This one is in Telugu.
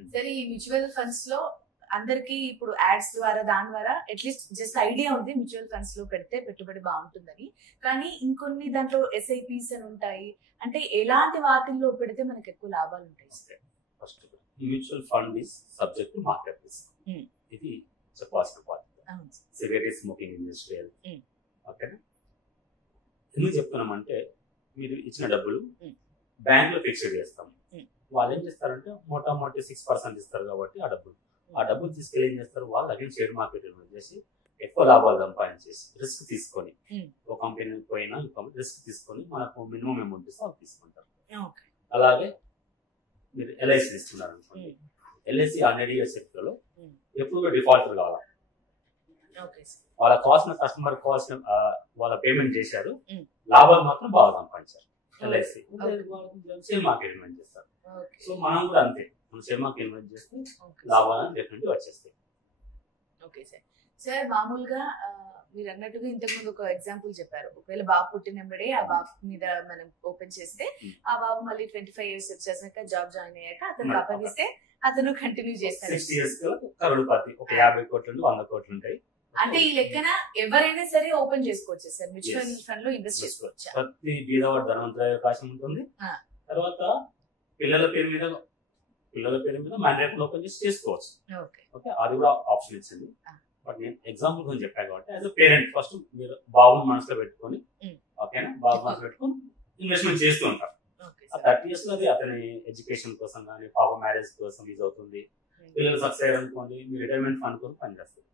సరే ఈ మ్యూచువల్ ఫండ్స్ లో అందరికి ఇప్పుడు యాడ్స్ ద్వారా దాని ద్వారా అట్లీస్ట్ జస్ట్ ఐడియా ఉంది మ్యూచువల్ ఫండ్స్ లో పెడితే పెట్టుబడి బాగుంటుందని. కానీ ఇంకొన్ని దాంట్లో ఎస్ఐపిస్ అని ఉంటాయి. అంటే ఎలాంటి వాటిల్లో పెడితే మనకి ఎక్కువ లాభాలు ఉంటాయి? First mutual fund is subject to market risk. ఇది positive point. Cigarette smoking industrial. ఓకేనా? ఎందుకు చెప్తున్నామంటే మీరు ఇచ్చిన డబ్బులు బ్యాంక్ లో ఫిక్స్డ్ చేస్తాం. వాళ్ళు ఏం చేస్తారంటే మోటామోటి 6% ఇస్తారు కాబట్టి ఆ డబ్బులు తీసుకెళ్ళి ఏం చేస్తారు, వాళ్ళు అగైన్ షేర్ మార్కెట్ చేసి ఎక్కువ లాభాలు సంపాదించేసి రిస్క్ తీసుకొని ఒక కంపెనీ పోయినా రిస్క్ తీసుకొని మనకు మినిమం అమౌంట్ ఇస్తే వాళ్ళు తీసుకుంటారు. అలాగే మీరు ఎల్ఐసి తీసుకున్నారు అనుకోండి, ఎల్ఐసి 100 years లో ఎప్పుడు డిఫాల్టర్ కావాలి. వాళ్ళ కాస్ట్ కస్టమర్ కాస్ట్ వాళ్ళ పేమెంట్ చేశారు, లాభాలు మాత్రం బాగా సంపాదించారు. ఎల్ఐసి షేర్ మార్కెట్ ఇన్వెస్ట్ చేస్తారు. సో మనం కూడా అంతే, మనం షేర్ మార్కెట్ ఇన్వెస్ట్ చేస్తే లాభాలను డెఫినెట్లీ వచ్చేస్తాయి. Okay sir. సార్ మామూలుగా మీరు అన్నట్టుగా ఇంతకుముందు ఒక ఎగ్జాంపుల్ చెప్పారు, ఒకవేళ బాబు పుట్టినప్పుడే ఆ బాబు మీద మనం ఓపెన్ చేస్తే ఆ బాబు మళ్ళీ 25 years వచ్చేసాక జాబ్ జాయిన్ అయ్యాక అతను అప్పగిస్తే అతను కంటిన్యూ చేస్తారు. 60 years కరోడుపతి ఒక 50 కోట్లు 100 కోట్లు ఉంటాయి. అంటే ఈ లెక్కన ఎవరైనా సరే ఓపెన్ చేసుకోవచ్చు సార్, మ్యూచువల్ ఫండ్ లో ఇన్వెస్ట్ చేసుకోవచ్చు. ప్రతి బీదవాడు ధనవంతుల అవకాశం ఉంటుంది. తర్వాత పిల్లల పేరు మీద మ్యాండేట్ ఓపెన్ చేసి చేసుకోవచ్చు. ఓకే, అది కూడా ఆప్షన్ ఇచ్చింది. బట్ నేను ఎగ్జాంపుల్ గురించి చెప్పాను కాబట్టి యాజ్ అ పేరెంట్ ఫస్ట్ మీరు బాబుని మనసులో పెట్టుకొని, ఓకేనా, బాబు మనసులో పెట్టుకొని ఇన్వెస్ట్మెంట్ చేస్తూ ఉంటారు. ఆ 30 years లో అది అతని ఎడ్యుకేషన్ కోసం కానీ పాప మ్యారేజ్ కోసం యూజ్ అవుతుంది. పిల్లలు సక్సెస్ అయ్యారనుకోండి, మీ రిటైర్మెంట్ ఫండ్ కోసం పనిచేస్తుంది.